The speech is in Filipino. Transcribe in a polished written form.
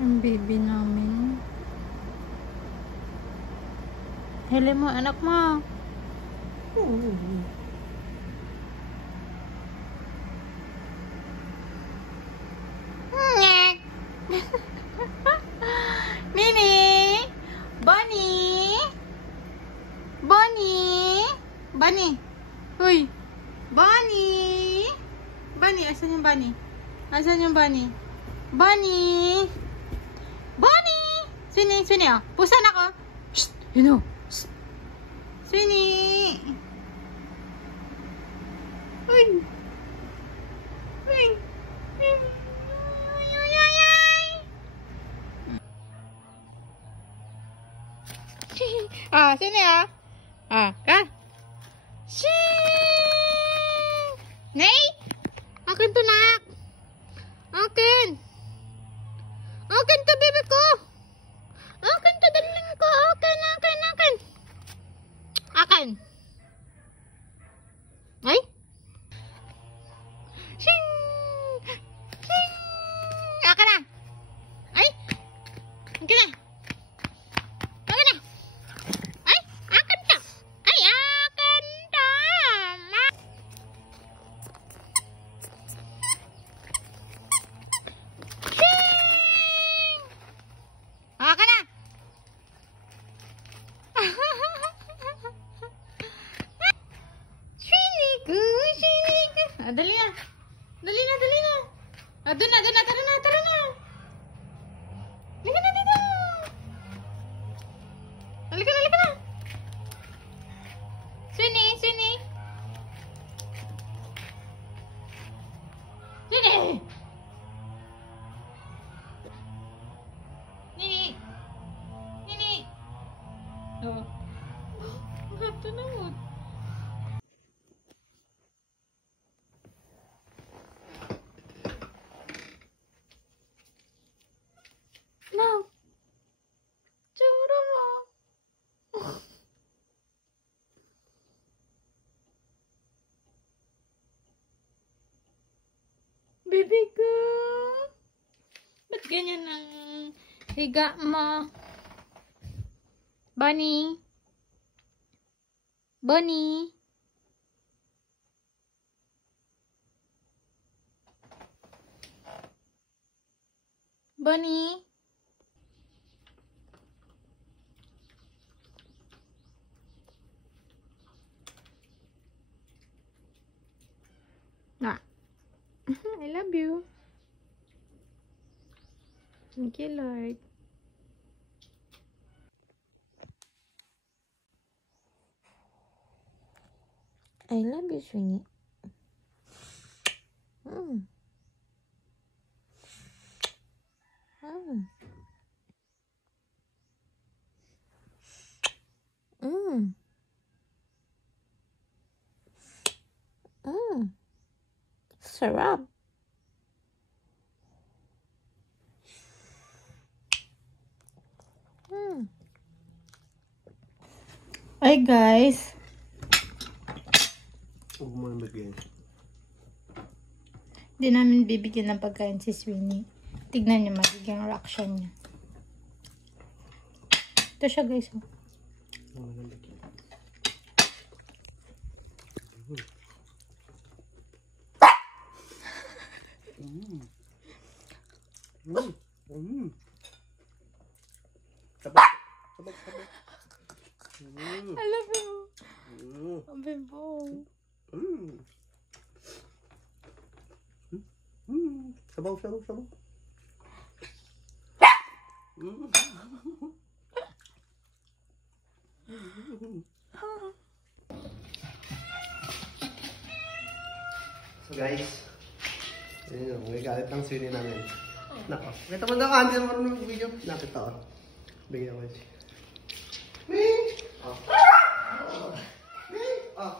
Ang baby namin. Hello mo, anak mo. Nini! Bunny! Bunny! Bunny! Uy! Bunny! Bunny! Asan yung bunny? Asan yung bunny? Bunny! Bunny! Sini, sini oh. Pusan ako. Shh! Yun oh. Shh! Sini! Uy! Uy! Ah, sini ah. Ah, ka. Shing! Nay! Akin to, nak. Akin. Akin to, baby ko. Akin to, dalhin ko. Akin, akin, akin. Akin. Ay? Shing! Shing! Akin na. Ay! Akin na. Akin na. Ay! Akin to. Ay! Akin to. Shing! Akin na. Siniku, siniku. Ah, dali na. Dali na, dali na. Ah, doon na, doon na, tara na, tara na. Halika na dito. Halika na, halika na. Sini, sini. Sini. Nini. Nini. Oh. Gato na mo. No. Tsura mo. Baby ko. Ba't ganyan ang higa mo? Bunny. Bunny. Bunny. Ah. I love you. Thank you, Lord. I love you, Swingy. Mm. Mm. Mm. Mm. Sarap. Mm. Hi guys. Huwag mo nang bigyan. Hindi namin bibigyan ng pagkain si Swinny. Tignan niyo magiging reaction niya. Ito siya guys. Oh. Huwag mo nang bigyan. Sabak. Sabak, sabak. Alam mo. Ang bimbo. Sabaw, sabaw, sabaw. So guys, yun yung may galit ng Swinny namin. Nako, kita mo daw hindi na marunong mag-video. Nakita ko. Bigyan ko siya. Ming! Oh. Ming! Oh.